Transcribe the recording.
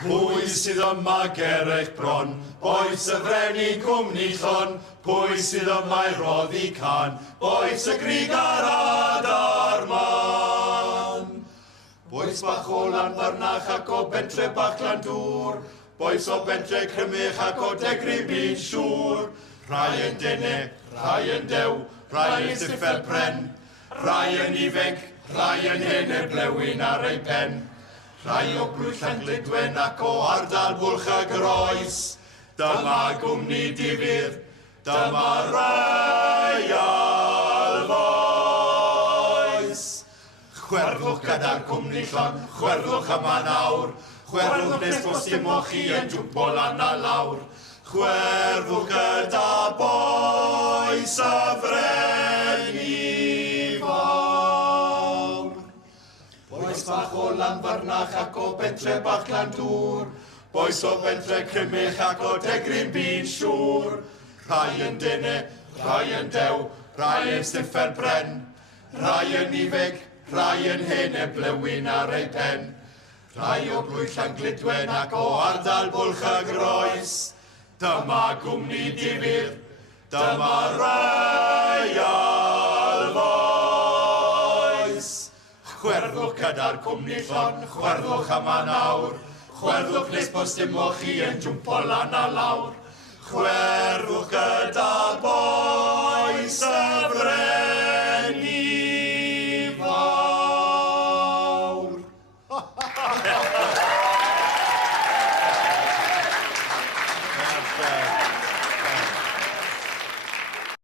Pwy sydd yma ger eich bron? Bois y Frenni cwmni llon. Pwy sydd yma i roddi can? Bois y grig ar adar man. Bois bach o Lanfarnach ac o bentre bach Landŵr. Bois o bentre Crymych ac o degri byd siŵr. Rhai yn dene, rhai yn dew, rhai yn stiffel pren. Rhai yn ifeg, rhai yn hene blewyn ar ei pen. Rhai o blwyll Anglidwen ac o ardal Bwlch a Groes. Dyma gwmni difyr, dyma rai alfoes. Chwerddwch gyda'r gwmni llon, chwerddwch yma nawr. Chwerddwch nes bos dim o chi yn jwmpo lan a lawr. Chwerddwch gyda Bois y Frenni fawr. Bois bach o Lanfarnach ac o bentre bach Landŵr. Bois o bentre Crymych ac o degri'n byd siŵr. Rhai yn dene, rhai yn dew, rhai yn stiffel bren. Rhai yn ifeg, rhai yn hene blewyn ar ei pen. Rhai o blwyll Anglidwen ac o ardal Bwlch a Groes. Dyma gwmni difyr, dyma rai alfoes. Chwerddwch gyda'r cwmni llon, chwerddwch yma nawr. Chwerddwch nes bos dim o chi yn jwmpo lan a lawr. Chwerddwch gyda Bois y